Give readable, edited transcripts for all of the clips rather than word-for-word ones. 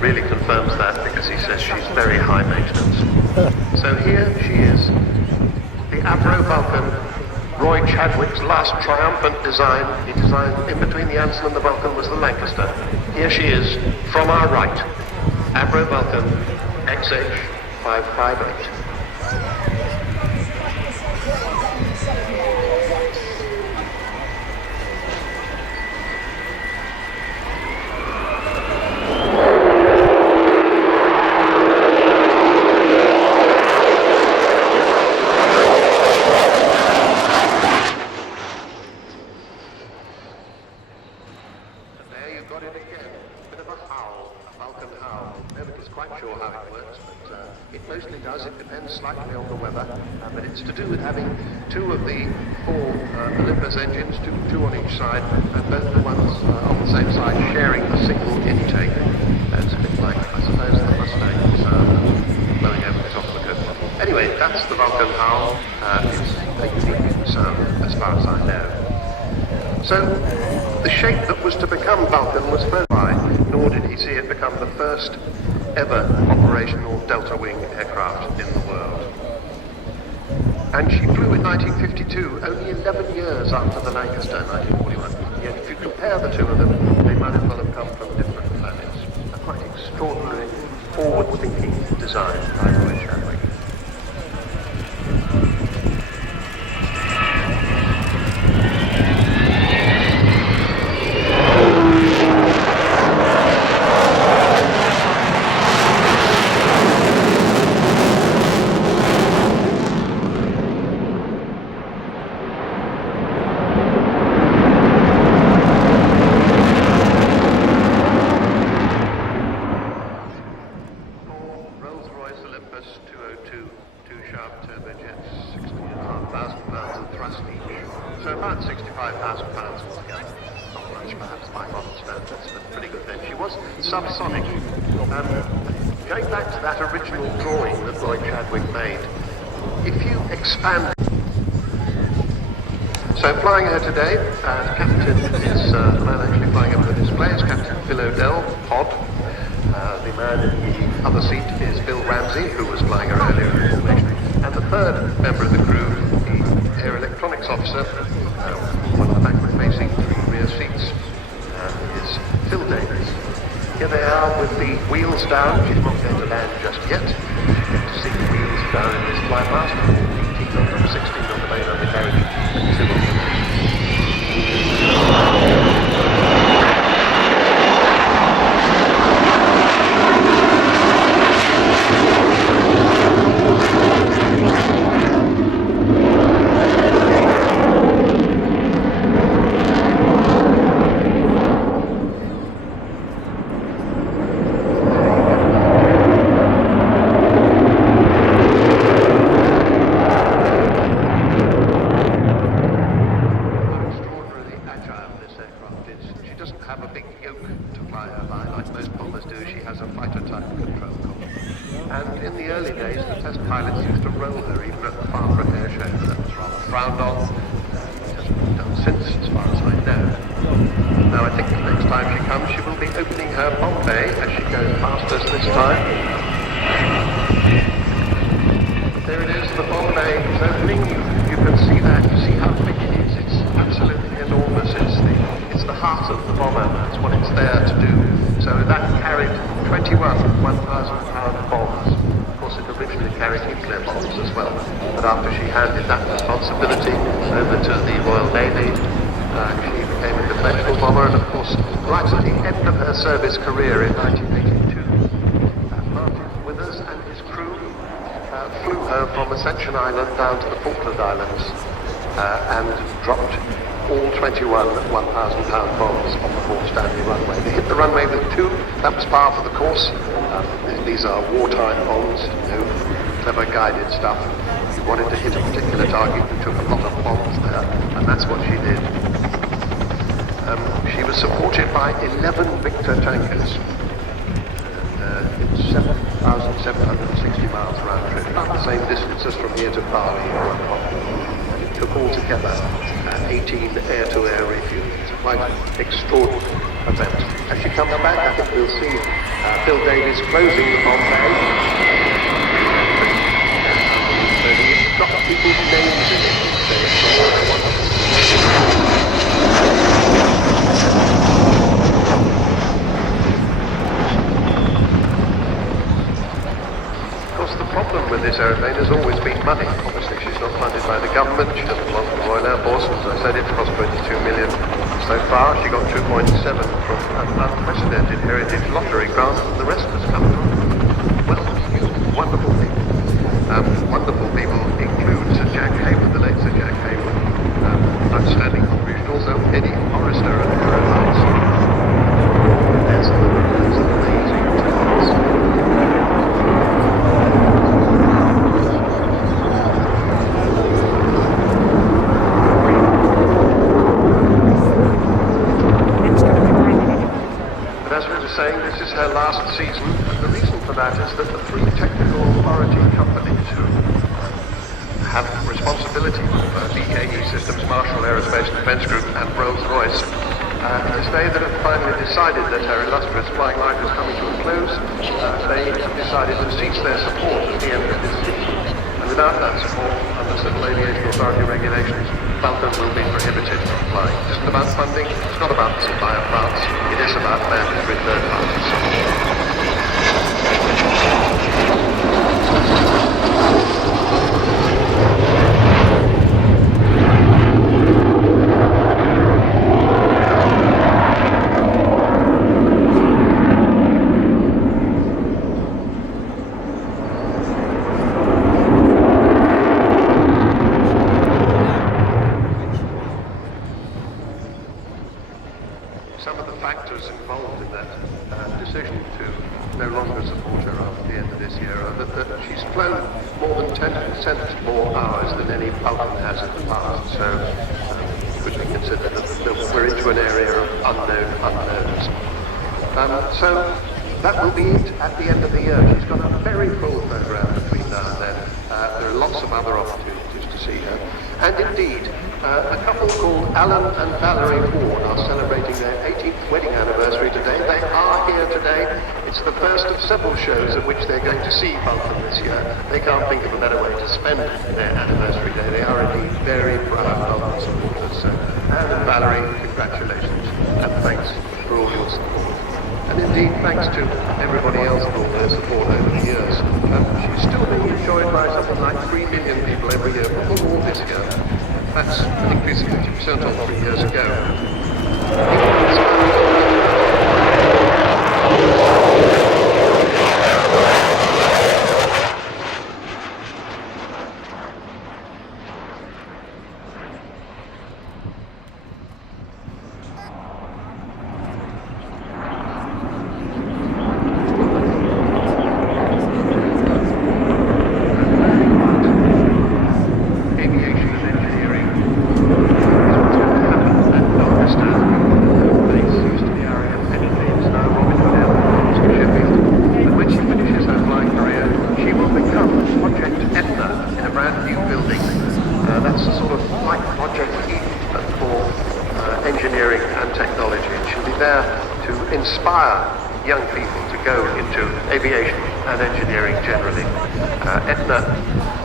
really confirms that because he says she's very high maintenance. So here she is, the Avro Vulcan, Roy Chadwick's last triumphant design. He designed, in between the Anson and the Vulcan was the Lancaster. Here she is, from our right, Avro Vulcan XH558. Got it again. Bit of a howl, a Vulcan howl. Nobody's quite sure how it works, but it mostly does. It depends slightly on the weather, but it's to do with having two of the four Olympus engines, two on each side, and both the ones on the same side sharing a single intake. It's a bit like, I suppose, the Mustang's blowing over the top of the coconut. Anyway, that's the Vulcan howl. It's a unique sound, as far as I know. So, the shape that was to become Vulcan was first by, nor did he see it become the first ever operational delta wing aircraft in the world. And she flew in 1952, only 11 years after the Lancaster, 1941. Yet if you compare the two of them, they might as well have come from different planets. A quite extraordinary, forward-thinking design by Roy Chadwick. So about 65,000 pounds altogether. Not much, perhaps, by modern standards, but pretty good then. She was subsonic. Going back to that original drawing that Roy Chadwick made, if you expand... So flying her today, Captain is the man actually flying over the display is Captain Phil O'Dell, Pod. The man in the other seat is Bill Ramsey, who was flying her earlier in the formation. And the third member of the crew, the air electronics officer, one of the backward-facing, three rear seats, is Phil Davis. Here they are with the wheels down. She's not going to land just yet. You get to see the wheels down in this flight master. 18 on them, 16 on the main undercarriage, and 2 on the main. And in the early days, the test pilots used to roll her even at the Farnborough Air Show. That was rather frowned on. It hasn't been done since, as far as I know. Now, I think the next time she comes, she will be opening her bomb bay as she goes past us this time. There it is, the bomb bay is opening. You can see that. You see how big it is. It's absolutely enormous. It's the heart of the bomber. That's what it's there to do. So that carried 21 1,000-pound bombs. Of course, it originally carried nuclear bombs as well. But after she handed that responsibility over to the Royal Navy, she became a conventional bomber. And of course, right at the end of her service career in 1982, Martin Withers and his crew flew her from Ascension Island down to the Falkland Islands and dropped all 21 1,000-pound bombs on the Fort Stanley runway. They hit the runway with 2. That was par for the course. These are wartime bombs, clever guided stuff. If you wanted to hit a particular target, you took a lot of bombs there, and that's what she did. She was supported by 11 Victor tankers. It's 7,760 miles round trip, about the same distance as from here to Bali or Hong Kong. And it took altogether 18 air-to-air refuels. Quite extraordinary. event. As she comes back, I think we'll see Bill Davies closing the bomb bay. So he's got people's names in it. So it's wonderful. The problem with this aeroplane has always been money. Obviously, she's not funded by the government. She doesn't belong to the Royal Air Force. As I said, it's cost 22 million so far. She got 2.7 from an unprecedented heritage lottery grant, and the rest has come from, well, wonderful people. Wonderful people include Sir Jack Hayward, the late Sir Jack Hayward, outstanding contribution. Also, Eddie Forrester and Aerolites. There's an amazing task. Saying this is her last season, and the reason for that is that the three technical authority companies who have responsibility for BAE Systems, Marshall Aerospace Defence Group and Rolls-Royce, it is they that have finally decided that her illustrious flying life is coming to a close. They have decided to cease their support at the end of this season, and without that support, under Civil Aviation Authority regulations, Vulcan will be prohibited from flying. It isn't about funding, it's not about the supply of parts, it is about management with third parties. Some of the factors involved in that decision to no longer support her after the end of this year are that she's flown more than 10% more hours than any Vulcan has in the past, so it could be considered that we're into an area of unknown unknowns. So that will be it at the end of the year. She's got a very full program between now and then. There are lots of other opportunities to see her. And indeed, a couple called Alan and Valerie Ward are celebrating their 18th wedding anniversary today. They are here today. It's the first of several shows at which they're going to see Vulcan this year. They can't think of a better way to spend their anniversary day. They are indeed very proud Vulcan supporters. So, Alan and Valerie, congratulations and thanks for all your support. And indeed, thanks to everybody else for all their support over the years. She's still being enjoyed by something like 3 million people every year, probably more this year. That's an increase of 50% on 3 years ago. Engineering and technology, and she'll be there to inspire young people to go into aviation and engineering generally. Etna,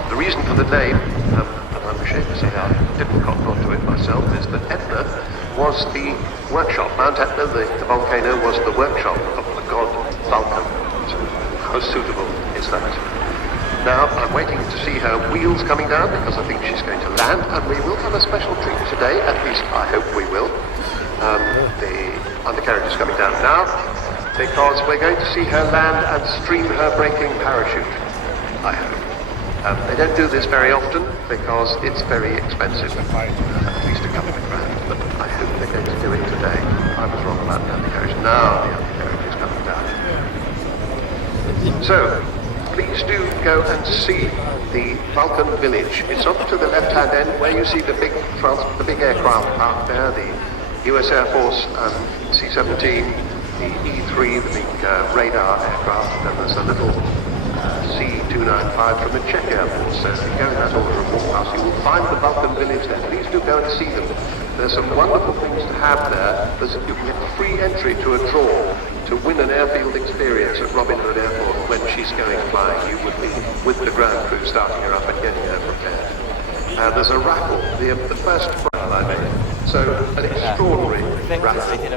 the reason for the name, and I'm ashamed to say I didn't cotton onto it myself, is that Etna was the workshop. Mount Etna, the volcano, was the workshop of the god Vulcan. So how suitable is that? Now, I'm waiting to see her wheels coming down because I think she's going to land, and we will have a special treat today, at least I hope we will. The undercarriage is coming down now because we're going to see her land and stream her braking parachute, I hope. They don't do this very often because it's very expensive, at least a couple of grand, but I hope they're going to do it today. I was wrong about the undercarriage. Now the undercarriage is coming down. So, please do go and see the Vulcan village. It's off to the left-hand end where you see the big aircraft parked there, the US Air Force C-17, the E-3, the big radar aircraft, and then there's a little C-295 from the Czech Air Force. So if you go in that order and walk past, you will find the Vulcan village there. Please do go and see them. There's some wonderful things things to have there. You can get free entry to a draw to win an airfield experience at Robin Hood Airport when she's going flying. You would be with the ground crew starting her up and getting her prepared. There's a raffle, the first raffle I made. So an extraordinary raffle. And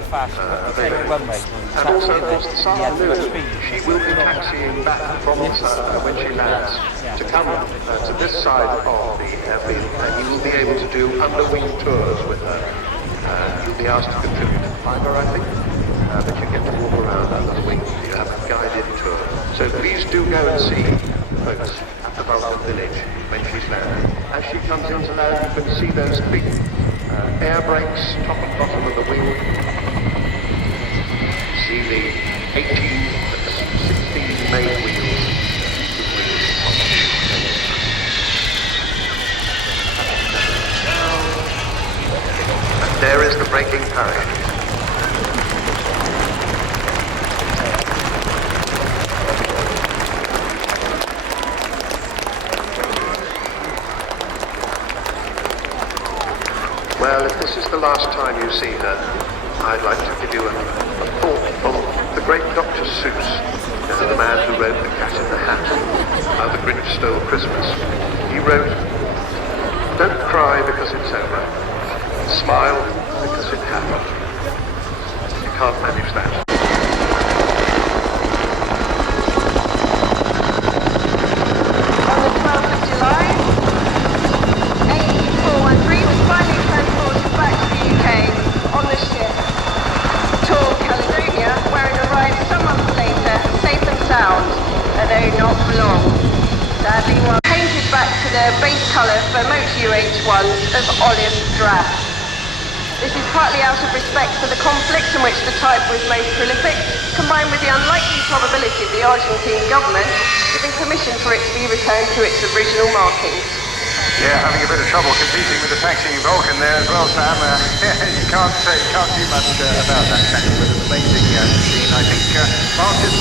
also, of course, this afternoon, she will be taxiing back from when she lands to come to this side of the airfield, and you will be able to do under-wing tours with her. You'll be asked to contribute to fiber, I think, but you get to walk around under the wing. You have a guided tour. So please do go and see folks at the Vulcan village when she's landed. As she comes into land, you can see those big air brakes, top and bottom of the wing. See the 16 main wheels. And there is the braking parachute. Well, if this is the last time you see her, I'd like to give you a thought from the great Dr. Seuss, the man who wrote The Cat in the Hat, How the Grinch Stole Christmas. He wrote, "Don't cry because it's over. Smile because it happened." You can't manage that. On the 12th of July, A413 was finally transported back to the UK on the ship Tall Caledonia, where it arrived some months later, safe and sound, although not for long. Sadly, was painted back to their base colour for most UH-1s of olive drab. This is partly out of respect for the conflicts in which the type was most prolific, combined with the unlikely probability of the Argentine government giving permission for it to be returned to its original markings. Yeah, having a bit of trouble competing with the taxiing Vulcan there as well, Sam. You can't do much about that taxi, but it's an amazing machine. I think Mark is